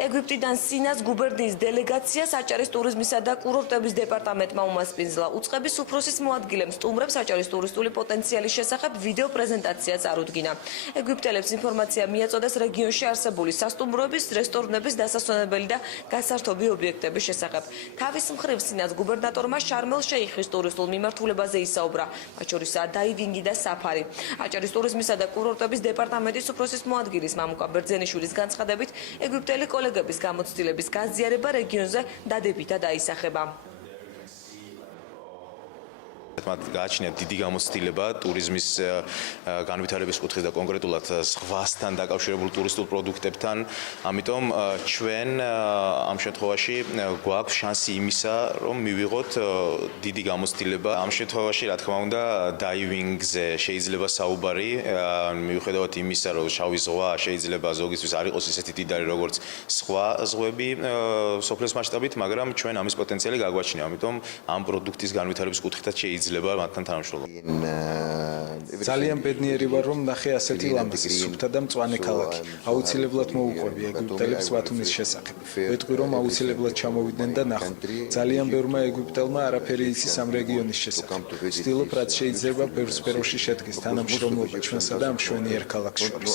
ეგვიპტიდან სინას გუბერნიის დელეგაცია საჭარის ტურიზმისა და კურორტების დეპარტამენტმა უმასპინძლა. უწყების უფროსის მოადგილემ სტუმრებს საჭარის ტურისტული პოტენციალის შესახებ ვიდეო პრეზენტაცია წარუდგინა. ეგვიპტელებს ინფორმაცია მიაწოდეს რეგიონში არსებული სასტუმროების, რესტორნების, დასასვენებელი და გასართობი ობიექტების შესახებ. თავის მხრივ სინას გუბერნატორმა შარმელ შეიხის ტურისტულ მიმართულებაზე ისაუბრა, მათ შორისაა დაივინგი და საფარი. საჭარის ტურიზმისა და კურორტების დეპარტამენტის უფროსის მოადგილის მამუკა ბერძენიშვილის განცხადებით, ეგვიპტელი კოლეგების გამოცდილების გაზიარება რეგიონზე დადებითად აისახება. მათ გააჩნიათ დიდი გამოცდილება ტურიზმის განვითარების კუთხით და კონკრეტულად ზღვასთან დაკავშირებულ ტურისტულ პროდუქტებთან. ამიტომ ჩვენ ამ შემთხვევაში გვაქვს შანსი იმისა, რომ მივიღოთ დიდი გამოცდილება. ამ შემთხვევაში, რა თქმა უნდა, დაივინგზე შეიძლება საუბარი, მიუხედავად იმისა, რომ შავი ზღვა შეიძლება ზოგისთვის არ იყოს ისეთი დიდარი, როგორც სხვა ზღვები სოფლის მასშტაბით, მაგრამ ჩვენ ამის პოტენციალი გაგვაჩნია. ამიტომ ამ პროდუქტის განვითარების კუთხითაც შეიძლება მათთან თანამშრომლობა. ძალიან ბედნიერი ვარ, რომ ნახე ასეთი ლამაზი, სუფთა და მწვანე ქალაქი. აუცილებლად მოუყვები ეგვიპტელებს ბათუმის შესახებ. ვეტყვი, რომ აუცილებლად ჩამოვიდნენ და ნახოთ. ძალიან ბევრმა ეგვიპტელმა არაფერი იცის ამ რეგიონის შესახებ. ვცდილობ, რაც შეიძლება ბევრ სფეროში შედგეს თანამშრომლობა ჩვენსა და ამ მშვენიერ ქალაქს შორის.